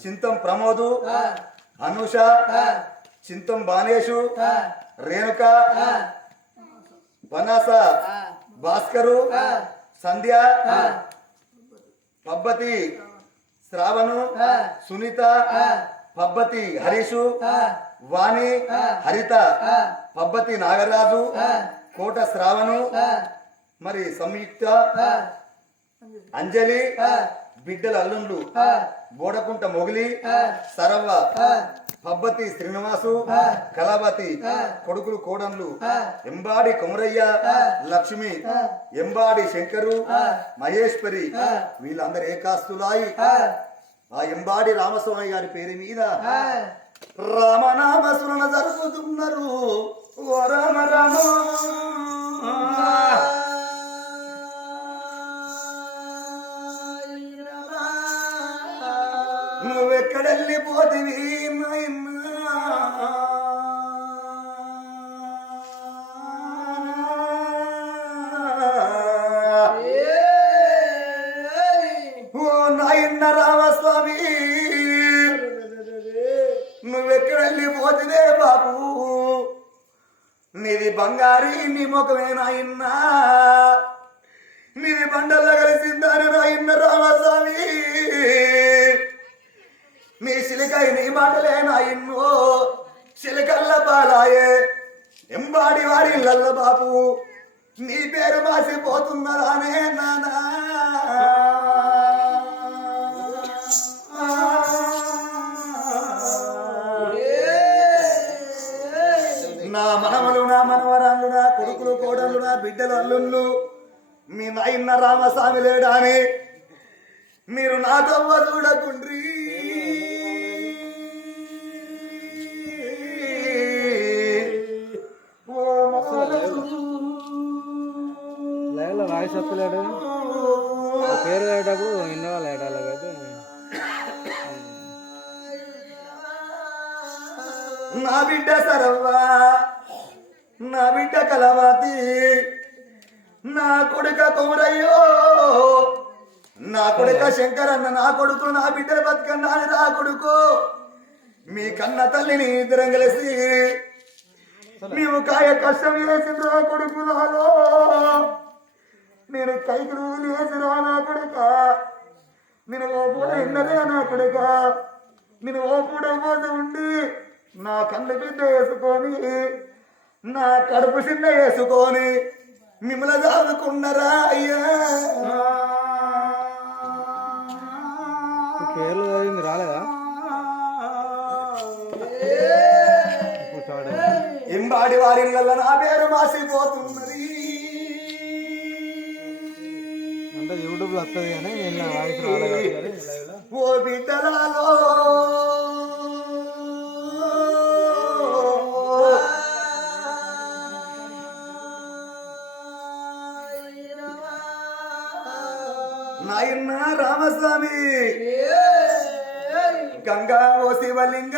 చింతం ప్రమోదు అనుష చింతం బానేషు రేణుక వనాస భాస్కరు సంధ్య పబ్బతి శ్రావణు సునీత పబ్బతి హరీషు వాణి హరిత పబ్బతి నాగరాజు కోట శ్రావణు మరి సంయుక్త అంజలి బిడ్డల అల్లుండ్లు బోడకుంట మొగిలి. సరవ్వ. పబ్బతి శ్రీనివాసు. కళావతి. కొడుకులు కోడన్లు ఎంబాడి కొమరయ్య. లక్ష్మి. ఎంబాడి శంకరు. మహేశ్వరి. వీళ్ళందరూ ఏకాస్తులాయి. ఆ. ఎంబాడి రామస్వామి గారి పేరు మీద రామనామసురణ జరుపుతున్నారు ఓ రామ రామ. నువ్వెక్కడెళ్ళిపోతివి ఓ నాయన్న రామస్వామి నువ్వెక్కడెళ్ళిపోతివే బాబు? నీది బంగారి నీ ముఖమే నాయన్నా. నీది బండల్లో కలిసిందాని నాయన్న రామస్వామి. మీ సిలికై నీ మాటలే ఎన్నో సిలికల్ల పాలాయే. ఎంబాడి వారి లల్ల బాపు. నీ పేరు మాసిపోతున్నదానే నానా. నా మనవలు నా మనవరాళ్ళు నా కొడుకులు కోడళ్ళు నా బిడ్డలు అల్లుళ్ళు మీ నాయన్న రామస్వామి లేడాని. మీరు నాతో చూడకుండ్రి. వాయిస్ వస్తలేడు. పేరు ఎన్నో లేటాలి అయితే నా బిడ్డ సరవ్వా నా బిడ్డ కలవాతి నా కొడుక కొమరయ్యో నా కొడుక శంకరన్న నా కొడుకు నా బిడ్డల బతుకన్న అని నా కొడుకు. మీ కన్న తల్లిని ఇద్దరం కలిసి మేము కాయ కష్టం చేసింది నా కొడుకు నాలో. నేను కైకులు లేసిరా నా కొడుక. నేను ఓ పూట ఇన్నదే నా కొడుక. నేను ఓ పూట పోసి ఉండి నా కళ్ళు బిడ్డ వేసుకొని నా కడుపు చిన్న వేసుకొని మిమ్మల్ని దాదుకున్నారా అయ్యా? రాలేదా? ఎంబాడి వారిళ్ళ నా పేరు మాసిపోతున్నది. అంటే యూట్యూబ్లో వస్తుంది కానీ నిన్న వాయిస్ రాలేదు ఓ బిడ్డలాలో. నాయన్న రామస్వామి. గంగా ఓ శివలింగ.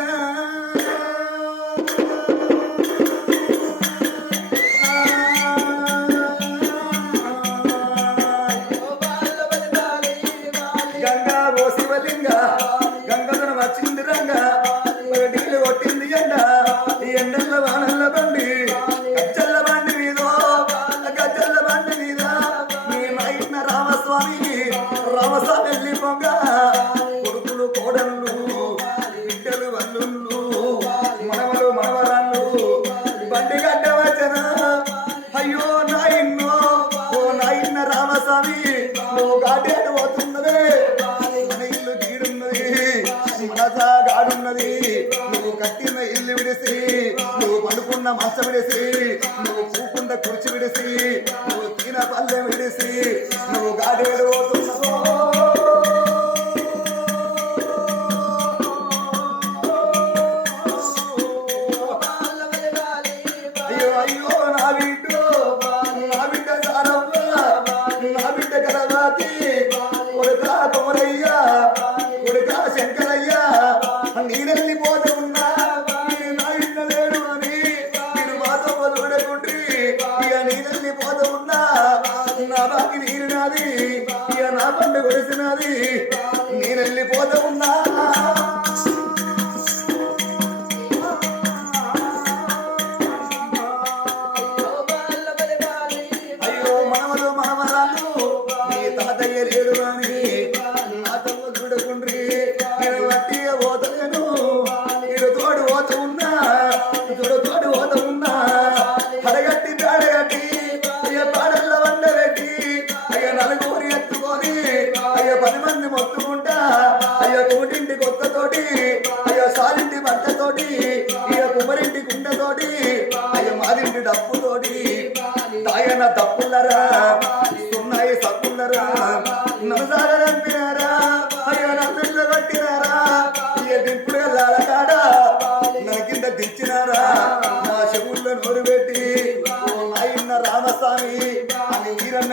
Stephanie City.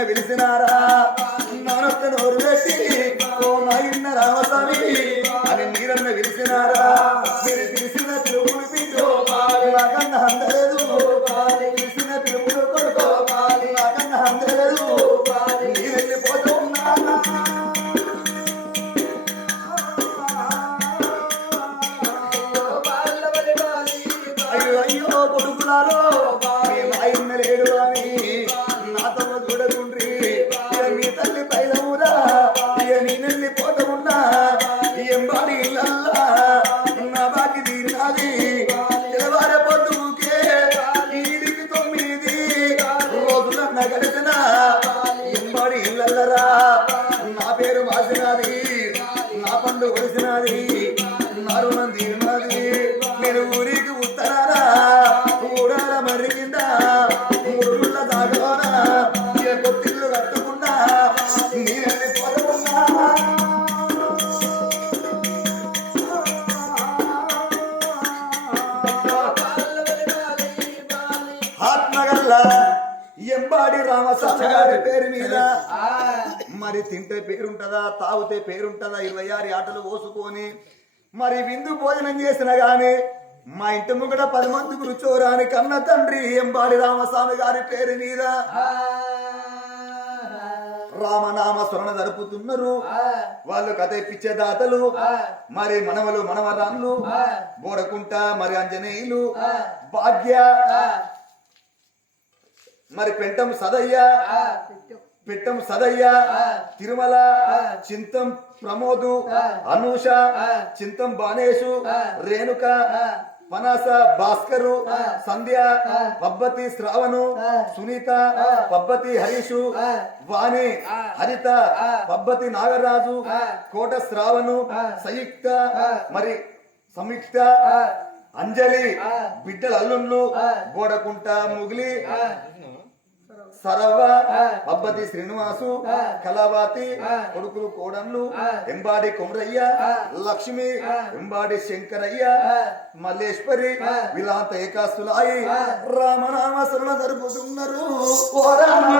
అని మీరన్న పిలిచినారా? నానొక్క నోరు పెట్టి ఓ నాయన్న రామస్వామి అని మీరన్న పిలిచినారా? మీరు పిలిచిన పిలుపులు పిట్టు నాకన్న అందలేదు పిలిచిన పిలుపులు కొడుకో నాకన్న అందలేదు నేను వెళ్ళిపోతూ అయ్యో అయ్యో కొడుకులారో మీ నాయన్న లేడు అని up. ఎంబాడి రామస్వామి గారి పేరు మీద. మరి తింటే పేరుంటదా తాగితే పేరుంటదా ఇరవై ఆరు ఆటలు పోసుకొని మరి విందు భోజనం చేసిన గాని మా ఇంటి ముంగట పది మంది కూర్చోరాని కన్న తండ్రి ఎంబాడి రామస్వామి గారి పేరు మీద. రామనామ స్మరణ జరుపుతున్నారు. వాళ్ళు కథ ఇప్పించే దాతలు. మరి మనవలు మనవరాళ్ళు. బోడకుంట మరి అంజనేయులు. భాగ్య. మరి పెంటం సదయ్య పెట్టం సదయ్య తిరుమల చింతం ప్రమోదు అనూష చింతం బానేషు రేణుక పనాస భాస్కరు సంధ్య పబ్బతి శ్రావణు సునీత పబ్బతి హరీషు వాణి హరిత పబ్బతి నాగరాజు కోట శ్రావణు సంయుక్త మరి సంయుక్త అంజలి బిడ్డల అల్లుళ్ళు గోడకుంట ముగిలి సరవ్వ పబ్బతి శ్రీనివాసు కళావతి కొడుకులు కోడన్లు ఎంబాడి కొమరయ్య లక్ష్మి ఎంబాడి శంకరయ్య మల్లేశ్వరి వీళ్ళంతా ఏకాస్తులాయి రామనామ శరణ జరుపుతున్నారు. ఓ రామ.